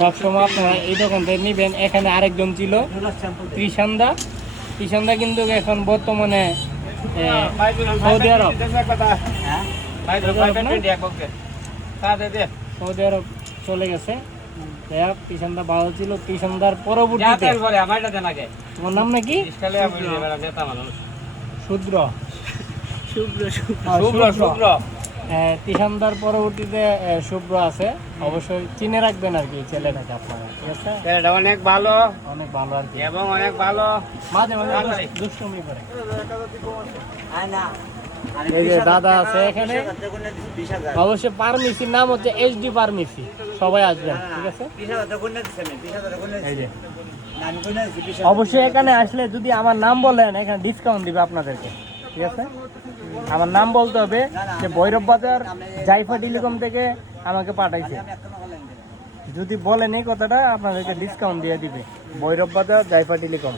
সবসময় আপনারা এই দোকান থেকে নিবেন। এখানে আরেকজন ছিল কৃষান্দা। কৃষান্দা কিন্তু এখন বর্তমানে সৌদি আরব সৌদি আরব চলে গেছে। কৃষান্দা ভালো ছিল। কৃষান্দার পরবর্তীতে তোমার নাম নাকি শুদ্র শুভ্র। কৃষান্দার পরবর্তীতে শুভ্র আছে। অবশ্যই চিনে রাখবেন আর কি ছেলেটাকে আপনারা, ঠিক আছে? ছেলেটা অনেক ভালো অনেক ভালো আর কি, এবং অনেক ভালো। মাঝে মাঝে দুষ্টুমি করে। এই যে দাদা আছে এখানে। অবশ্যই ফার্মেসির নাম হচ্ছে HD ফার্মেসি, সবাই আসবেন, ঠিক আছে? এই যে অবশ্যই এখানে আসলে যদি আমার নাম বলেন এখানে ডিসকাউন্ট দিবে আপনাদেরকে, ঠিক আছে? আমার নাম বলতে হবে যে ভৈরব বাজার জাইফা টেলিকম থেকে আমাকে পাঠাইছে। যদি বলেন এই কথাটা আপনাদেরকে ডিসকাউন্ট দিয়ে দিবে। ভৈরব বাজার জাইফা টেলিকম।